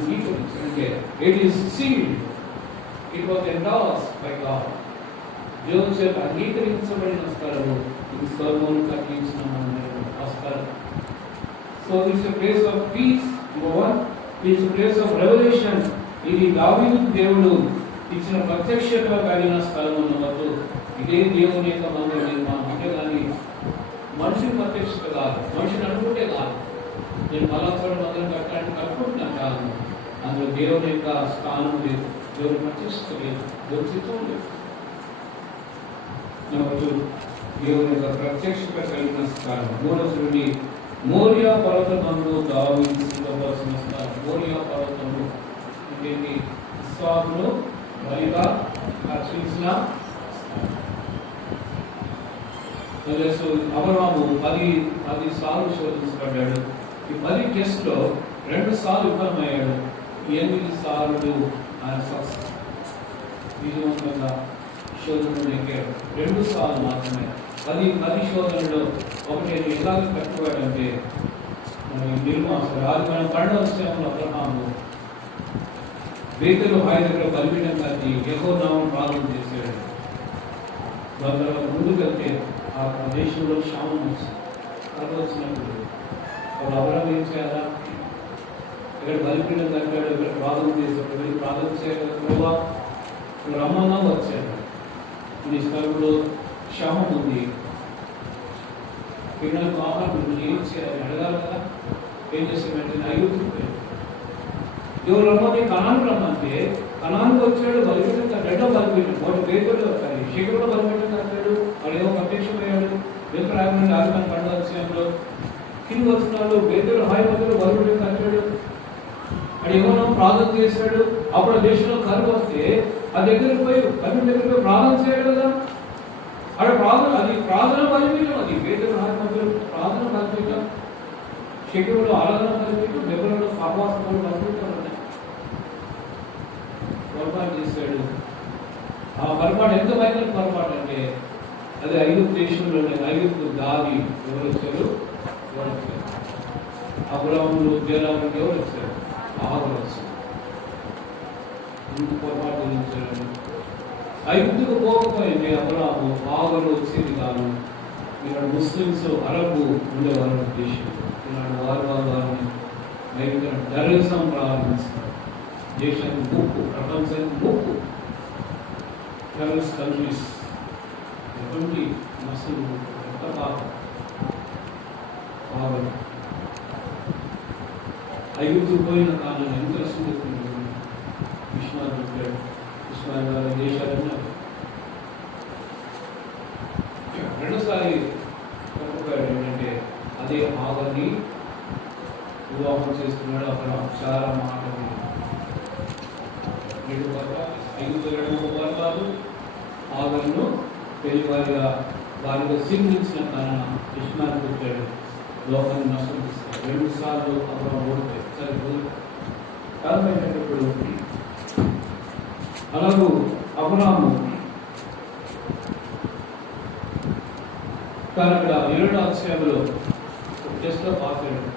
అంగీకరించారంటే it is sealed, it was endorsed by God. దేవుని చేత అంగీకరించబడిన స్థలము ఇది. సొలొమోను కట్టించిన ఆ స్థలం. So it's a place of peace. Number 1, it's a place of revolution. ఇది దావీదు దేవుడు ఇచ్చిన ప్రత్యక్షత కలిగిన స్థలము. నంబర్ 2, ఇదే దేవుని యొక్క మందిర నిర్మాణం. అంటే కానీ మనిషిని ప్రత్యక్షత కాదు, మనిషిని అనుకుంటే కాదు. నేను పలాచోడ మందిరం కట్టాలని కట్టుకుంటున్నాను కాదు. అందులో దేవుని యొక్క స్థానం లేదు, దేవుని ప్రత్యక్షత లేదు, దేవుని చిత్తం లేదు. నంబర్ 2, దేవుని యొక్క ప్రత్యక్షత కలిగిన స్థలం. మూడవది మోరియా పర్వతమందు దావీదు సిద్ధపరచిన స్థలం. మోరియా పర్వతము అంటే ఇస్సాకును బలిగా అర్పించిన అబ్రహాము 10 సార్లు శోధించబడ్డాడు. ఈ 10 టెస్ట్లో 2 సార్లు విఫలమయ్యాడు. 8 సార్లు ఆయన సక్సెస్ విజయవంతంగా శోధనలు ఎక్కాడు. 2 సార్లు మాత్రమే. 10 శోధనలో ఒకటి ఎలాగ కట్టుకోవాడంటే నిర్మాసం. అది మనం పండుగ అబ్రహాము బేతేలు హాయి దగ్గర బలిపీఠం కట్టి యెహోవా నామం ప్రార్థన చేశాడు. దాని తర్వాత ముందుకెళ్తే ఆ దేశంలో క్షామం వచ్చింది. అది వచ్చినప్పుడు వాళ్ళు అబ్రహాం ఏం చేయాలా? ఇక్కడ బలిపీఠం కట్టాడు, ఇక్కడ ప్రార్థన చేశాడు. వెళ్ళి ప్రార్థన చేయగల రమ్మన్నా వచ్చాడు. ఈ స్థలంలో క్షామం ఉంది, పిల్లలకు ఆహారం ఏం చేయాలి అడగాలి కదా. ఏం చేశాడంటే ఐగుప్తుకు దేవుడు రమ్మని కనాను రమ్మంటే కనానికి వచ్చాడు. బలిపీఠం కట్టాడు. బలిపీఠం వాడు పేదలు శిఖరంలో బలిపీఠం కట్టాడు. వాడు ఏమో ప్రత్యక్షమయ్యాడు. విగ్రహాన్ని రాజధాని పండుగ విషయంలో కింద వచ్చినాడు. పేదలు హాయి మధ్యలో బలిపీఠం కట్టాడు. వాడు ఏమో ప్రార్థన చేశాడు. అప్పుడు దేశంలో కరువు వస్తే ఆ దగ్గరికి పోయి బలిపీఠం దగ్గరికి పోయి ప్రార్థన చేయాలి కదా. అక్కడ ప్రార్థన, అది ప్రార్థన బలిపీఠం. అది పేదలు హాయి మధ్యలో ప్రార్థన బలిపీఠం, శిఖరంలో ఆరాధన బలిపీఠం, దగ్గరలో సహవాసం బలిపీఠం ఉన్నాయి. పొరపాటు చేశాడు. ఆ పొరపాటు ఎంత భయంకర పొరపాటు అంటే అది ఐగుప్తు దేశంలోనే. ఐగుప్తు దావి ఎవరు వచ్చారు? అబ్రహాములు ఉద్యోగాలకు ఎవరు వచ్చారు? ఆహారం వచ్చారు. ఇంత పొరపాటు గురించాడు. ఐగుప్తుకు పోకపోయింది అబ్రహాము, ఆహారం వచ్చేది కాదు. ఇక్కడ ముస్లిమ్స్, అరబు ఉండేవారు దేశం. ఇలాంటి వారిని భయంకర టెర్రరిజం ప్రారంభిస్తారు. దేశానికి ముప్పు, ప్రపంచానికి ముప్పు. టెర్రరిస్ట్ కంట్రీస్ ఎటువంటి మసలు ఎంత పాపం. ఐగుప్తుకు పోయిన కాలంలో ఎంత రసం విశ్వాసం పెట్టాడు. ఇస్మాయిల్ గారి దేశాలన్నీ రెండోసారి చెప్పాడు ఏంటంటే అదే ఆగర్ని వివాహం చేస్తున్నాడు. అక్కడ చాలా మాటలు పర్వాలు ఆగర్ను పెళ్లివారిగా వారిగా సింహించిన కారణం ఇస్మాయిల్ పుట్టాడు. లోకాన్ని నష్టం చేస్తాడు. 2 సార్లు అబ్రహాము ఓడిపోయాడు. సరే కారణం ఏంటంటే ఇప్పుడు అలాగూ అబ్రహాము కానీ అక్కడ 7వ అధ్యాయంలో టెస్ట్లో పాస్ అయ్యాడు.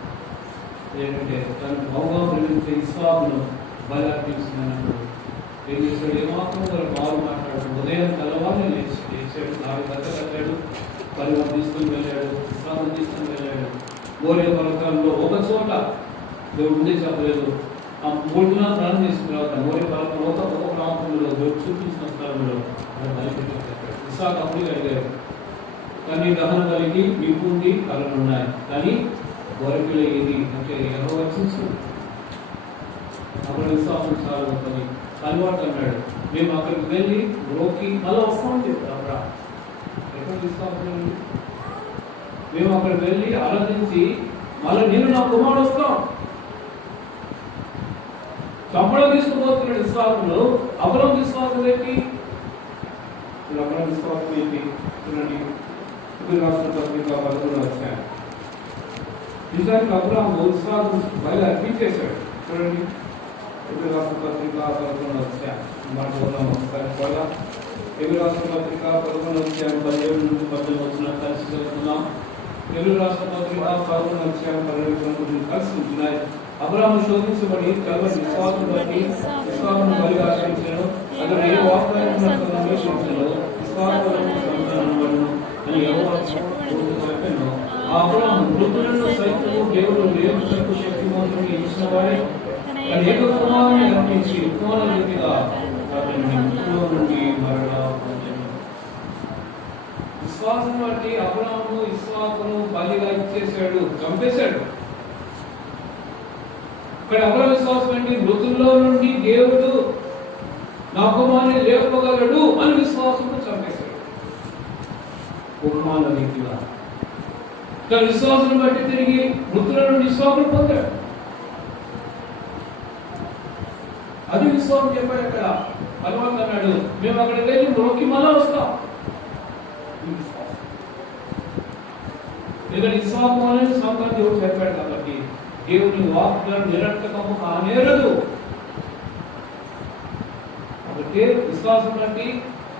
ఏంటంటే తన భౌగోళ ప్రేమించే ఇస్సాకును బలి అర్పించినప్పుడు ఏం చేశాడు? ఏమాత్రం బాగు మాట్లాడు. ఉదయం తెల్లవారిని లేచాడు. 4 గంటలు కట్టాడు. పరివారం తీసుకుని వెళ్ళాడు. ఇస్సాకును తీసుకుని వెళ్ళాడు. మోరియా పర్వతాల్లో ఒక చోట దేవుడు ముందే చెప్పలేదు. ఆ 3 దినాలు ప్రాణం చేసిన తర్వాత మోరియా పర్వతం ఒక ప్రాంతంలో దేవుడు చూపించిన స్థలంలో బలిపీఠం కట్టాడు. ఇస్సాకు అప్పుడు అడిగారు, కానీ దహన బలికి మీకు ఉంది, కళలు ఉన్నాయి, కానీ గొర్రెపిల్ల ఏది అంటే ఎవరో వచ్చించు. అప్పుడు విశ్వాసం చాలా ఉంటుంది. కన్వర్ట్ అన్నాడు. మేము అక్కడికి వెళ్ళి రోకి మళ్ళీ వస్తామని చెప్పారు. అక్కడ ఎక్కడ విశ్వాసం? మేము అక్కడికి వెళ్ళి ఆలోచించి మళ్ళీ నేను నా కుమారుడు వస్తాం. చంపడం తీసుకుపోతున్నాడు విశ్వాసులు. అబ్రహాము విశ్వాసం ఏంటి? అబ్రహాము విశ్వాసం ఏంటి? చూడండి, రాష్ట్ర పత్రిక 11వ అధ్యాయం. నిజానికి అబ్రహాము విశ్వాసం బయలు అర్పించేశాడు. చూడండి, రాష్ట్ర పత్రిక 11వ అధ్యాయం మాట ఒకసారి కూడా. రాష్ట్ర పత్రిక 11వ అధ్యాయం 17 నుంచి 18 కలిసి చదువుతున్నాం. తెలుగు రాష్ట్ర పత్రిక 11వ అధ్యాయం 12 కలిసి ఉంటున్నాయి. అబ్రాహాము శోధించబడి కలవరి విశ్వాసం బట్టి ఇస్సాకును బలిగా అర్పించెను. అతడు ఏ వాగ్దానమును అన్వేషించెను, ఇస్సాకు సంతానమును అని యెహోవా చెప్పెను. ఆ అబ్రాహాము మృతులను సైతము దేవుడు లేపుటకు శక్తిమంతుని ఇచ్చిన వాడే తన ఏక కుమారుని అర్పించి ఉత్తమ రీతిగా అతన్ని మృతుల నుండి మరలా పొందెను. విశ్వాసం బట్టి అబ్రాహాము ఇస్సాకును బలిగా ఇచ్చేశాడు, చంపేశాడు. ఇక్కడ అబ్రాహాము విశ్వాసం అంటే మృతుల్లో నుండి దేవుడు నా కుమారుని లేపగలడు అని విశ్వాసంతో చంపేశాడు. ఉపమాన రీతిగా ఇక్కడ విశ్వాసం బట్టి తిరిగి మృతుల నుండి ఇస్సాకును పొందాడు. అది విశ్వాసం చెప్పాడు. అక్కడ భగవంతుడు అన్నాడు, మేము అక్కడికి వెళ్ళి మొక్కి మళ్ళా వస్తాం. ఎందుకంటే ఇస్సాకు అనేది సంతానం దేవుడు చెప్పాడు కాబట్టి దేవుని వాగ్దానం నిరర్థకము కానేరదు. కాబట్టి విశ్వాసం బట్టి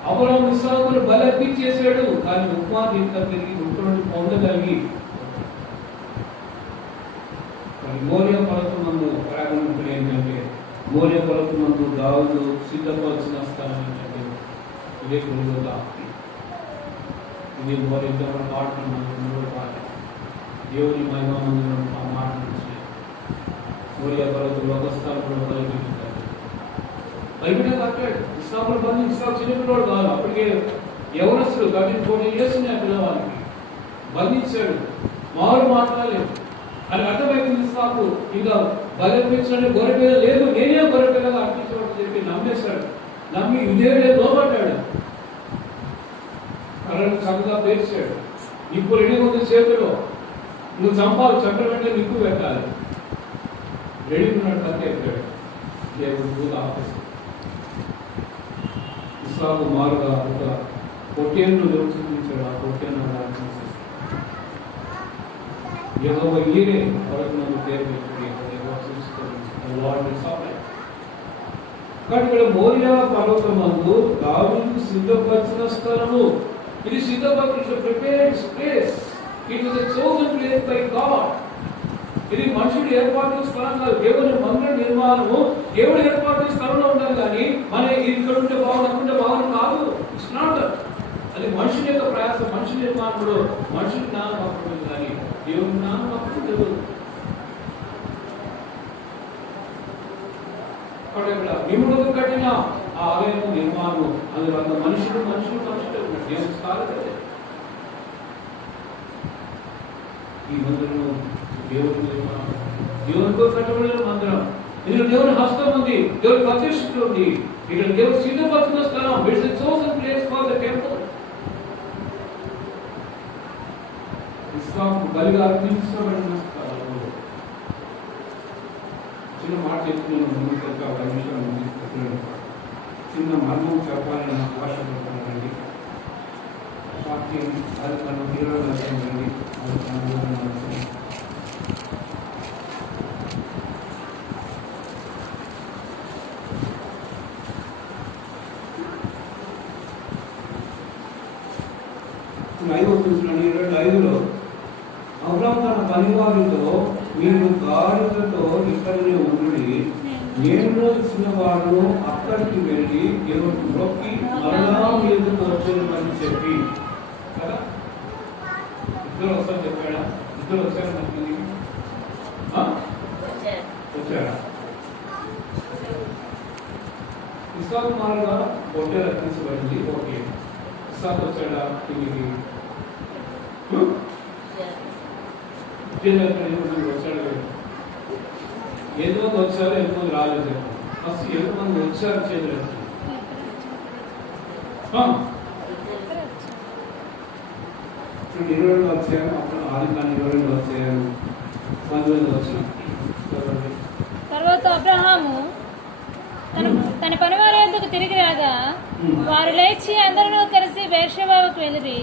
అబ్రాహాము ఇస్సాకును బలి అర్పించేశాడు. కానీ ఉపమాన రీతిగా తిరిగి మృతుల నుండి పొందగలిగి మోరియా పర్వతమందు ప్రారంభించిన ఏంటంటే మోరియా పర్వతమందు దావీదు సిద్ధపరిచిన స్థలం ఏంటంటే ఇదే గురువుగా ఇది మోరియా పాడుతున్నాం పాట దేవుని మహిమ మందిరం ఆ మాట నుంచి మోరియా పర్వతంలో ఒక స్థలంలో కలిగిస్తారు. బైబిల్ కట్టాడు. ఇస్సాకును బంధు ఇస్సాకు చిన్నపిల్లోడు కాదు, అప్పటికే యవనస్తుడు 13-14 years ఉన్నాయి పిల్లవాడికి. బంధించాడు, మారు మాట్లాడలేదు అని అర్థమైంది. ఇస్సాకు ఇంకా బలపించడానికి గొర్రెపిల్ల లేదు, నేనే గొర్రెపిల్లగా అర్పించమని చెప్పి నమ్మేశాడు. నమ్మి ఇదే లోబడ్డాడు. కర్రను చక్కగా పేర్చాడు. నిప్పు 2 ఉంది చేతిలో, నువ్వు చంపాలి, చంపల వెంటనే నిప్పు పెట్టాలి. రెడీ ఉన్నాడు, కత్తి ఎత్తాడు. దేవుడు పూల ఆపేశాడు. ఇస్సాకు మారుగా ఒక పొట్టేను చూపించాడు. ఆ పొట్టేను యెహోవా ఈరే పర్వతమందు పేరు పెట్టుకుని కానీ ఇక్కడ మోరియా పర్వతమందు దావీదు సిద్ధపరిచిన స్థలము. ఇది సిద్ధపరిచిన prepared place. It was a chosen place by God. ఇది మనుషుడు ఏర్పాటు స్థలం కాదు. దేవుని మందిర నిర్మాణము దేవుడు ఏర్పాటు స్థలంలో ఉండాలి. కానీ మన ఇక్కడ ఉంటే బాగుంది, అనుకుంటే బాగుంది కాదు. It's not. అది మనుషుని యొక్క ప్రయాసం, మనుషుల నిర్మాణంలో మనుషుల జ్ఞానం అప్పుడు కానీ దేవుని జ్ఞానం అప్పుడు తెలియదు. ఇక్కడ నిముడుకు కట్టిన ఆ ఆలయం నిర్మాణం అందులో అంత మనుషులు దేవుని స్థానం ఈ మందిరం దేవుని నిర్మాణం, దేవునితో కట్టబడిన మందిరం. ఇందులో దేవుని హస్తం ఉంది, దేవుని ప్రతిష్ఠ ఉంది. ఇక్కడ దేవుడు సిద్ధపరిచిన స్థలం. It's a chosen place for the temple. ఇస్సాకు బలిగా అర్పించబడిన స్థలంలో చిన్న మాట చెప్తున్నాను. ముందుకు 5 నిమిషాలు ముందుకు చిన్న మర్మం చెప్పాలని నాకు ఆశపడుతున్నానండి. వాక్యం అది మనం నిర్వహించండి. ఐదులో అబ్రాహాము తన పనివారితో మీరు గాడిదతో ఇక్కడనే ఉండి నేను ఇచ్చిన వాడు అక్కడికి వెళ్ళి దేవుడు మొక్కి మరలా మీరు వచ్చారని చెప్పి కదా. ఇద్దరు ఒకసారి చెప్పాడా? ఇద్దరు వచ్చారు వచ్చారా? ఇస్సాకు మారుగా బొట్టె రక్షించబడింది. ఓకే, ఇస్సాకు వచ్చాడా తిరిగి? వచ్చాడు. ఎంతమంది వచ్చారో ఎంతమంది రాలేదు. ఫస్ట్ ఎంతమంది వచ్చారు చేతులు ఇప్పుడు 22 వచ్చారు. అప్పుడు ఆది కాని 22 వచ్చారు, 19 వచ్చారు. తర్వాత అబ్రహాము తన పనివారి యొద్దకు తిరిగి రాగా వారు లేచి అందరూ కలిసి బెర్షెబాకు వెళ్ళిరి.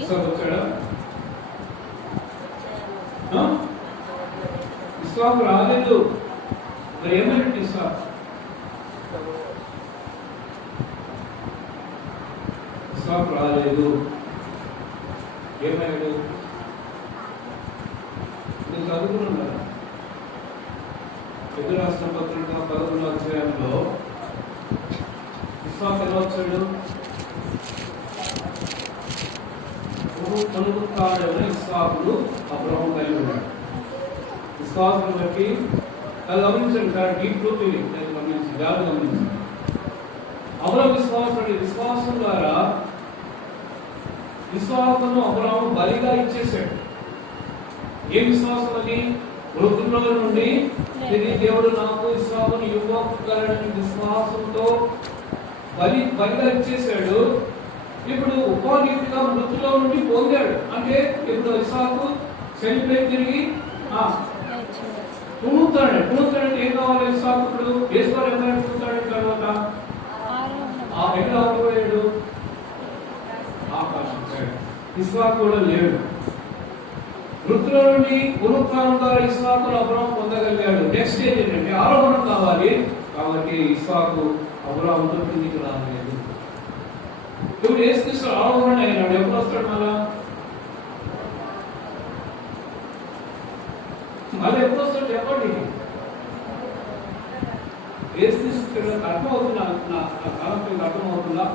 ఇస్సాకు రాలేదు. మరి ఏమైనట్టు ఇస్సాకు? ఇస్సాకు రాలేదు. ఏమయ్యాడు? చదువుకున్నారు. ఎదురు రాష్ట్ర పత్రిక 11వ అధ్యాయంలో ఇస్సాకు ఎలా వచ్చాడు? పొరుగుతాడైన ఇస్సాకును అబ్రహాము కలిగి ఉన్నాడు. విశ్వాసం బట్టి అది గమనించండి సార్, డీప్ ట్రూత్ గమనించి దాన్ని గమనించండి. అబ్రహాము విశ్వాసం ద్వారా ఇస్సాకును అబ్రహాము బలిగా ఇచ్చేసాడు. ఏ విశ్వాసం అది? మృతుల్లో నుండి తిరిగి దేవుడు నాకు ఇస్సాకును ఇవ్వగలడని విశ్వాసంతో బలిగా ఇచ్చేసాడు. ఇప్పుడు ఉపాధిగా మృతుల్లో నుండి పొందాడు. అంటే ఇప్పుడు ఇస్సాకు చనిపోయి తిరిగి పుణుతాడంటే ఏం కావాలి? ఇస్సాకు ఇప్పుడు వేసుకోవాలి. ఎవరైనా పుణుతాడని తర్వాత ఎక్కడ ఆగిపోయాడు? ఆకాశం. ఇస్సాకు కూడా లేడు. మృతుల నుండి పునరుత్థానం ద్వారా ఇస్సాకును అబ్రహాము పొందగలిగాడు. నెక్స్ట్ స్టేజ్ ఏంటంటే ఆరోహణం కావాలి. కాబట్టి ఇస్సాకు అబ్రహాముతో కిందికి రాలేదు. ఇప్పుడు యేసుక్రీస్తు ఆరోహణ అయినాడు. ఎప్పుడు వస్తాడు? మళ్ళీ ఎప్పుడు వస్తాడు చెప్పండి. యేసుక్రీస్తు అర్థమవుతుందా? నా కాలం అర్థమవుతుందా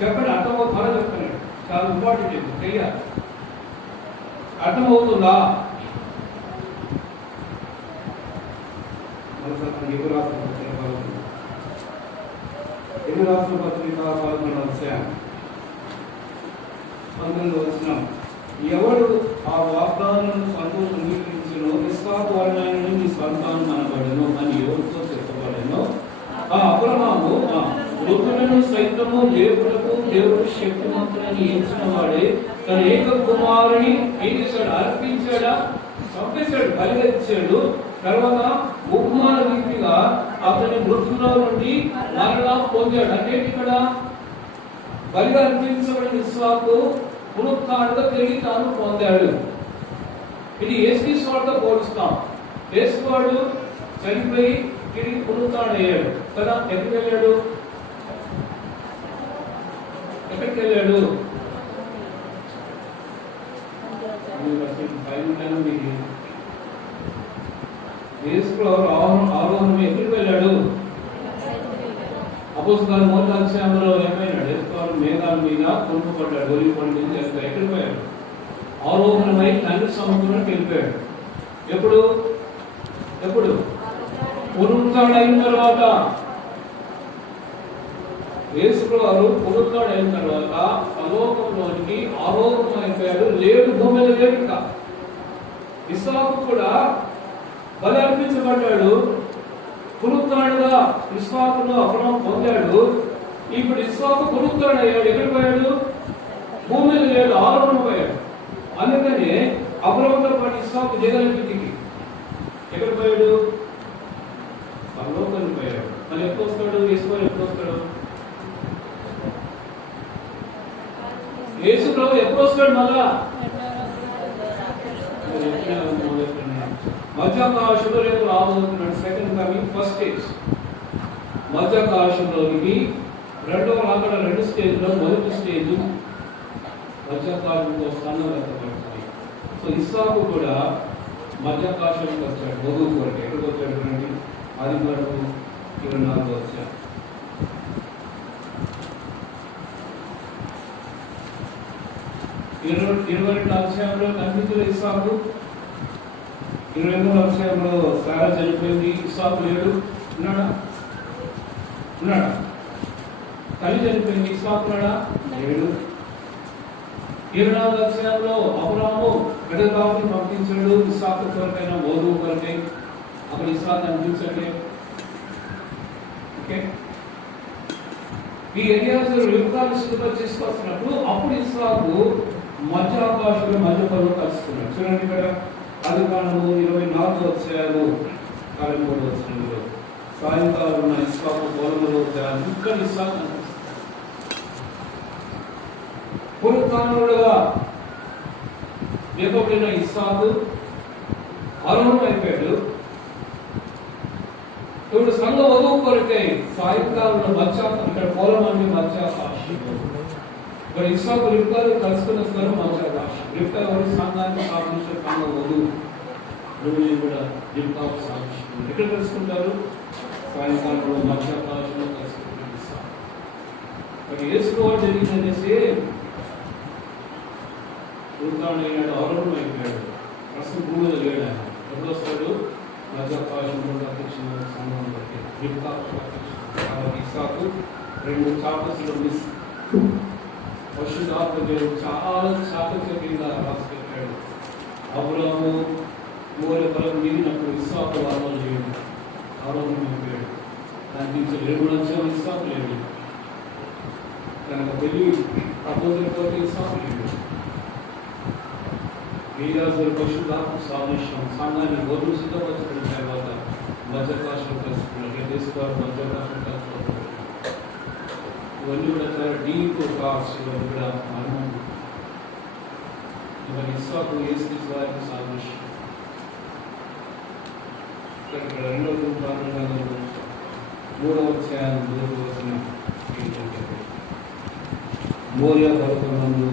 చెప్పండి. అర్థమవుతుందా చెప్తున్నాడు. చాలా ఇంపార్టెంట్ ఇది చెయ్యాలి. అర్థమవుతుందా? ఎదురు రాష్ట్ర పత్రిక 11వ అధ్యాయం 19వ వచనం. ఎవడు ఆ వాగ్దానాలను సంతోషించును ఇస్సాకు వలన నీ సంతానం అనబడెను అని ఎవరితో చెప్పబడెను? అబ్రహాము మృతులను సైతము లేపుటకు దేవుడు శక్తిమంతులని ఎంచిన వాడే తన ఏక కుమారుని ఏం చేశాడు? అర్పించాడా? చంపేశాడు, బలిగా ఇచ్చాడు. తర్వాత ఉపమాన రీతిగా అతని మృతుల్లో నుండి మరలా పొందాడు. అంటే ఇక్కడ బలిగా అర్పించబడిన ఇస్సాకు పునరుత్థానంగా తిరిగి తాను పొందాడు. ఇది యేసుక్రీస్తుతో పోలుస్తాం. యేసువాడు చనిపోయి తిరిగి పునరుత్థానయ్యాడు కదా. ఎక్కడికి వెళ్ళాడు? ఆరోహణం ఎక్కడికి వెళ్ళాడు? అపోస్తలుల 3వ అధ్యాయంలో ఏమైనాడు? యేసువారు మేఘాల మీద కొనుక్కోబడ్డాడు. ఒలివ నుంచి ఎక్కడికి పోయాడు? ఆరోహణమై తండ్రి సముద్రంలోకి వెళ్ళిపోయాడు. ఎప్పుడు పునరుత్థానం తర్వాత యేసువారు పునరుత్థానం అయిన తర్వాత పరలోకంలోనికి ఆరోహణం అయిపోయాడు. లేడు, భూమిలో లేడు. ఇంకా ఇస్సాకు కూడా బలి అర్పించబడ్డాడు. పునరుత్థానంగా ఇస్సాకును అబ్రహాము పొందాడు. ఇప్పుడు ఇస్సాకు పునరుత్థానం అయ్యాడు. ఎక్కడికి పోయాడు? భూమిలో లేడు, ఆరోహణం పోయాడు. అందుకని అబ్రహాముతో పాటు ఇస్సాకు దిగలిపి దిగి ఎక్కడికి పోయాడు? పరలోకానికి పోయాడు. మళ్ళీ ఎప్పుడు వస్తాడు? యేసువారు ఎప్పుడు వస్తాడు? యేసు ప్రభు ఎప్పుడు వస్తాడు? మళ్ళా మధ్యాకాశంలో రేపు రాబోతున్నాడు. Second coming, first stage. మధ్యాకాశంలోనికి రెండవ రాకడ 2 స్టేజ్లో మొదటి స్టేజ్ మధ్యాకాశంలో స్థానబద్ధపడతాయి. సో ఇస్సాకు కూడా మధ్యాకాశంలోకి వచ్చాడు. వధువు కొరకు ఎక్కడికి వచ్చాడు? ఆదికాండము 24వ అధ్యాయం. 22వ అధ్యాయంలో కనిపించిన ఇస్సాకు, 28వ అధ్యాయంలో సారా చనిపోయింది. ఇస్సాకు లేడు. ఉన్నాడా? తల్లి చనిపోయింది. ఇస్సాకు ఉన్నాడా? లేడు. 24వ అధ్యాయంలో అబ్రహాము గడగాపుని పంపించాడు. ఇస్సాకు కొరకైనా వధువు కొరకై అక్కడ ఇస్సాకు అనిపించండి. ఓకే, ఈ ఏరియాస్ యుగాలు సిద్ధం చేసుకొస్తున్నప్పుడు అప్పుడు ఇస్సాకు మధ్య ఆకాశంలో మధ్య పరువు కలుసుకున్నాడు. చూడండి ఇక్కడ ఆదికాండము 24వ అధ్యాయము 13వ వచనంలో సాయంకాలం ఉన్న ఇస్సాకు పొలంలో ఇక్కడ ఇస్సాకు కనిపిస్తుంది. పునరుత్థానుడుగా లేకపోయిన ఇస్సాకు ఆరోహణం అయిపోయాడు. ఇప్పుడు సంఘ వధువు కొరకై సాయంకాలంలో మధ్య ఇక్కడ పొలం అంటే మధ్య ఆకాశం. ఇక్కడ ఇస్సాకు రిబ్కాలు కలుసుకున్న స్థలం మధ్య ఆకాశం. రిబ్కా ఎవరి సంఘాన్ని స్థాపించిన సంఘ వధువు. నువ్వు కూడా రిబ్కా సాక్షి ఎక్కడ కలుసుకుంటారు? సాయంకాలంలో మధ్యకాలంలో కలుసుకుంటారు. మరి వేసుకోవడం జరిగిందనేసి ఊతాడైనాడు, ఆరోగ్యం అయిపోయాడు. ప్రస్తుతం భూమిలో లేడు. ఆయన ఎప్పుడు వస్తాడు? మధ్యకాలంలో అధ్యక్షుల సంఘం బట్టి రిబ్కా ఇస్సాకు 2 చాపస్లో మిస్ పరిశుద్ధాత్మ దేవుడు చాలా చాకచక్యంగా రాసి పెట్టాడు. అబ్రాహాము మూల బలం మీరినప్పుడు ఇస్సాకు వారం లేడు, ఆరోగ్యం అయిపోయాడు. దాని నుంచి 2 లక్షల ఇస్సాకు లేడు. కనుక పెళ్లి ప్రపోజల్ తోటి ఇస్సాకు లేడు. వీరాజుల పరిశుద్ధాత్మ సాదృశ్యం సంఘాన్ని గొర్రెలు సిద్ధపరచబడిన తర్వాత మధ్యకాశం కలుసుకున్నారు. దేశవారు మధ్యకాశం కలుసుకున్నారు. ఇవన్నీ కూడా చాలా డీప్ థాట్స్. ఇవన్నీ కూడా మనం ఇవన్నీ ఇస్సాకు యేసు వారికి సాదృశ్యం. ఇక్కడ 2వ ప్రారంభంలో 3వ అధ్యాయం 3వ వచనం ఏంటంటే, మోరియా పర్వతమందు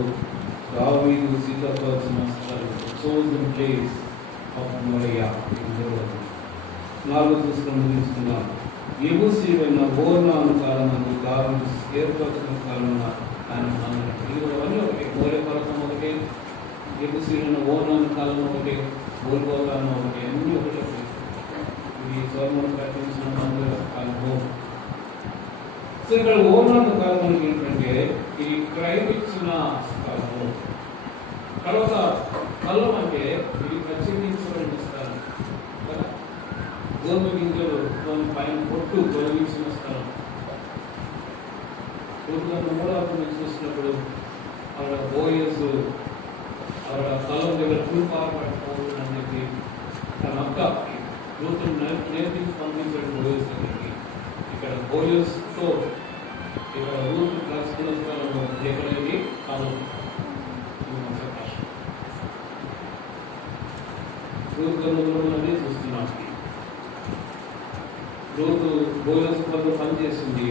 దావీదు సిద్ధపరచిన స్థలం, chosen place of Moriah. 4వ వచనం ముగించుకున్నాం. యెబూసీయుడైన ఓర్నాను కాలమందు దావీదు ఏర్పరచిన కాలమున ఆయన అన్నాడు. ఇవన్నీ ఒకటి. మోరియా పర్వతం ఒకటి, యెబూసీయుడైన ఓర్నాను కాలం ఒకటి, గోల్గోతాను ఒకటి, అన్నీ ఒకటి. ఇది సోమవారం ప్రకటించిన అనుభవం. సో ఇక్కడ ఓర్నాను కాలం మనకి ఏంటంటే ఇది క్రైమ్ ఇచ్చిన స్థలము. తర్వాత కళ్ళం అంటే ఇది ప్రత్యేకించబడిన స్థలం కదా. గోధుమ గింజలు పైన పొట్టు తొలగించిన స్థలం. పూర్తిగా మూలాలను చూసినప్పుడు ఆవిడ బోయస్ ఆవిడ కళ్ళం దగ్గర తూర్పారు పట్టుకోవాలని చెప్పి తన అక్క రూతులు నేర్పించి పంపించాడు బోయస్ దగ్గరికి. ఇక్కడ బోయస్తో ఇక్కడ రూతు కలుసుకున్న స్థలంలో ఎక్కడైంది కళ్ళం. రూతు గనులని చూస్తున్నాం. రూతు బోయస్ పనులు పనిచేసింది.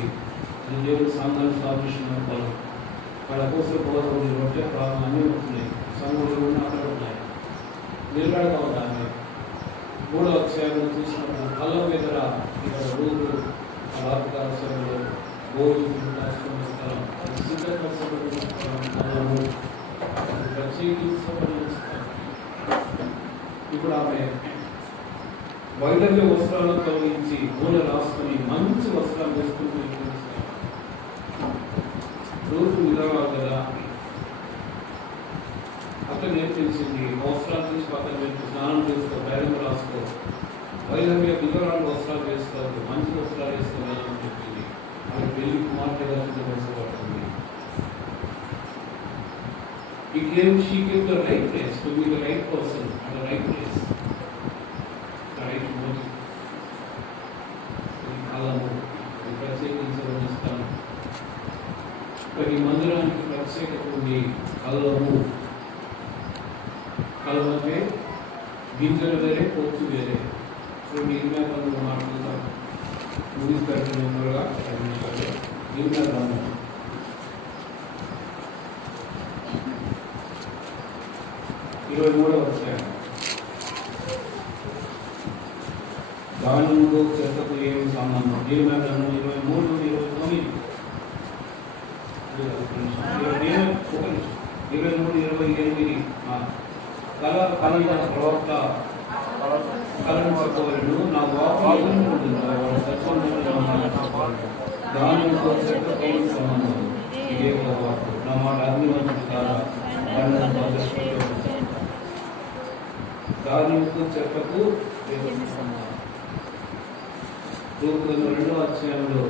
అది దేవుడు సంఘాన్ని స్థాపించిన పొలం. అక్కడ కోసం పోతుంది రొట్టె ప్రాణం అన్నీ ఉంటున్నాయి. సంఘంలో అక్కడ ఉన్నాయి. నిలబడగా ఉండాలి. 3వ అధ్యాయంలో చూసినప్పుడు కళ్ళం ఎదుర ఇక్కడ రూతు రాత్రికాలంలో బోయసు రాసుకున్న స్థలం, సిద్ధపరచబడిన స్థలం, కళ్ళము ప్రత్యేకించబడిన స్థలం. ఇప్పుడు ఆమె వైద్య వస్త్రాలను తొలగించి నూనె రాసుకుని మంచి వస్త్రాలు వేసుకుంటూ రోజు విధవాలు కదా. అక్కడ నేర్పించింది వస్త్రాలు తీసి పక్కన పెట్టి స్నానం చేసుకో, ధైర్యం రాసుకో. వైద్య విధవరాలు వస్త్రాలు వేసుకోవద్దు, మంచి వస్త్రాలు వేసుకోవాలని చెప్పింది. ఆమె పెళ్లి కుమార్తెగా సిద్ధపరచబడుతుంది. She gave the right place to be the right person at the right place. The right motive. కాలము ప్రత్యేకించబడిన స్థలం. ప్రతి మందిరానికి ప్రత్యేకత ఉంది. కళ్ళము కళ్ళమే గింజలు వేరే, పొత్తు వేరే. సో దీని మీద పనులు మాట్లాడుతాం. ముగిస్తారు నెమ్మదిగా 5 నిమిషాలు. దీని మీద రాము. 23వ అధ్యాయం. దానితో చెత్తకు ఏమి సంబంధం? దీని మీద 23, 29, 28 కలన ప్రవక్త కలను నా వాక్యం దానితో చెత్తకు ఏమి సంబంధం? ఇదే వాక్కు. నా మాట అగ్నివంతుడు దానితో చెత్తకు రూపు 2వ అధ్యాయంలో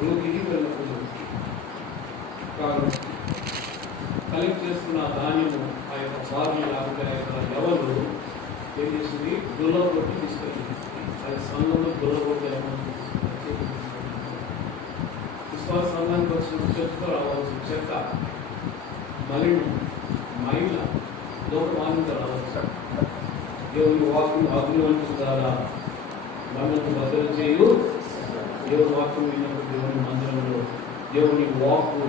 రూపికి వెళ్ళకూడదు. కలెక్ట్ చేసుకున్న ధాన్యము ఆ యొక్క బారులు లేకపోతే ఆ యొక్క ఎవరు ఏం చేసింది? దుల్ల కొట్టి తీసుకెళ్ళింది. అది సంఘంలో దుల్ల కొట్టి విశ్వాస సంఘానికి వచ్చిన చెత్తతో రావచ్చు. చెత్త మలినం మైల లోకమాన్యంతో రావచ్చు. దేవుని వాక్యం అగ్నివంతుల ద్వారా మనకు భద్రత చేయు. దేవుని వాక్యం విన్నప్పుడు దేవుని మందిరంలో దేవుని వాక్కు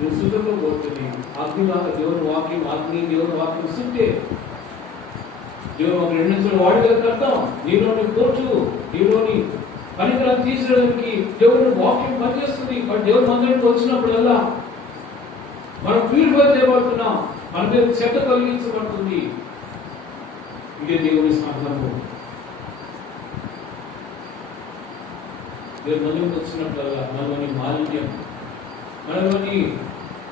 నువ్వు సుఖంగా పోతుంది. అగ్నిలాగా దేవుని వాక్యం, అగ్ని దేవుని వాక్యం సుట్టే దేవుడు ఒక 2 నిమిషాలు వాడికి అర్థం. నీలోని కోర్చు, నీలోని పనికిరాలు తీసేయడానికి దేవుని వాక్యం పనిచేస్తుంది. దేవుని మందిరానికి వచ్చినప్పుడల్లా మనం ప్యూరిఫై చేయబడుతున్నాం, మన మీద చెడ్డ కలిగించబడుతుంది. ఇదే దేవుని సంకల్పం. దేవుని మందిరానికి వచ్చినప్పుడల్లా మనలోని మాలిన్యం, మనలోని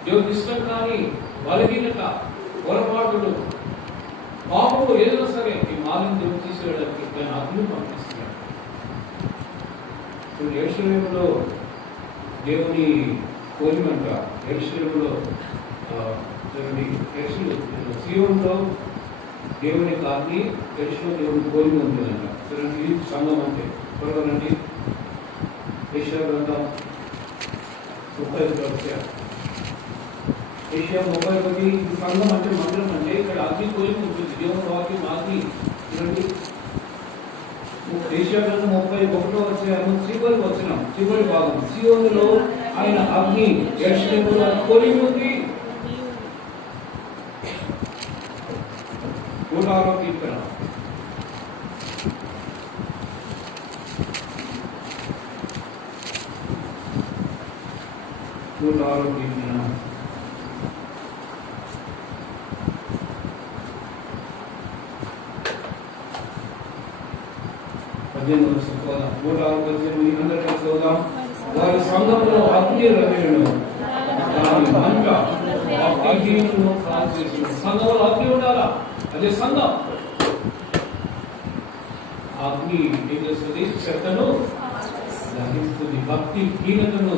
దేవుని ఇష్టం కాని బలహీనత, పొరపాటులు, పాపము ఏదైనా సరే ఈ మాలిన్యం తీసేయడానికి దాని అగ్ని పంపిస్తున్నాడు. ఇప్పుడు యెరూషలేములో దేవుని కోరిమంట, యెరూషలేములో సీయోనులో దేవుని అగ్ని, యెరూషలేములో దేవుని కోరిక ఉంటుందంట. చూడండి, ఇది సంఘం అంటే త్వరగానండి. యెషయా గ్రంథం 31 యెషయా 31 సంఘం అంటే మందిరం అంటే ఇక్కడ అగ్ని కోరిక ఉంటుంది. దేవుని వాక్యం అగ్ని. చూడండి, యెషయా గ్రంథం 31 చివరి భాగం. సీయోనులో ఆయన అగ్ని, యెరూషలేములో కోరిక ఉంది. 106వ కీర్తన. వారి సంఘంలో అగ్ని రవేణు, సంఘంలో అగ్ని ఉండాలా, అదే సంఘం. అగ్ని ఏం చేస్తుంది? చెత్తను దహిస్తుంది, భక్తి హీనతను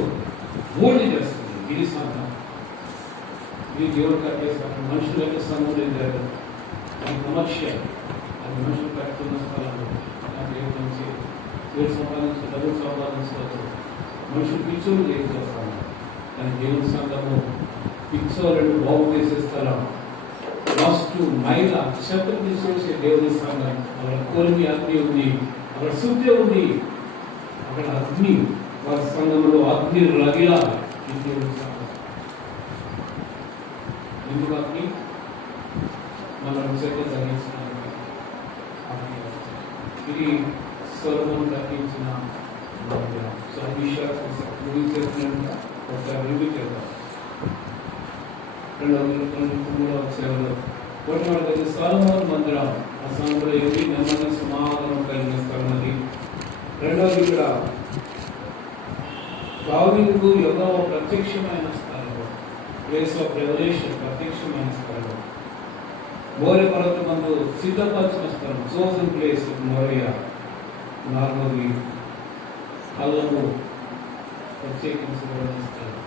మూడి చేస్తుంది. ఇది సంఘం. ఇది దేవుడు కట్టేస్తారు. మనుషులు యొక్క సంఘం లేదు, అది కమర్షియల్. అది మనుషులు కట్టుకున్న స్థలంలో దేవుడి నుంచి దేవుడు సంపాదించి డబ్బులు సంపాదించవచ్చు. మనుషులు పిచ్చోలు చేస్తాము, కానీ దేవుని సంఘము పిచ్చోలను బాగు చేసే స్థలం. రాష్ట్ర మైల శబ్దం తీసేసే దేవుని సంఘం. అక్కడ కోరిమి అగ్ని ఉంది, అక్కడ శుద్ధి ఉంది, అక్కడ అగ్ని. వారి సంఘంలో అగ్ని రగిలా. దేవుని సంఘం ఎందుకు అగ్ని? మనం చెత్త తగ్గించడానికి అగ్ని. ఇది సొలొమోను కట్టించిన మందిరం. సో ముగించేస్తున్నట్టుగా ఒకసారి రివ్యూ చేద్దాం. 2-3వ సేవలో కొట్టినవాడికి సొలొమోను మందిరం. ఆ సమయంలో ఏది? నెమ్మది సమాధానం కలిగిన స్థలం అది. రెండవది ఇక్కడ దావీదుకు యెహోవా ప్రత్యక్షమైన స్థలం, ప్లేస్ ఆఫ్ రెవల్యూషన్, ప్రత్యక్షమైన స్థలం. మోరే పర్వతమందు సిద్ధపరిచిన స్థలం, చోజన్ ప్లేస్ మోరియా. 4వది కళ్ళము ప్రత్యేకించబడిన స్థలం.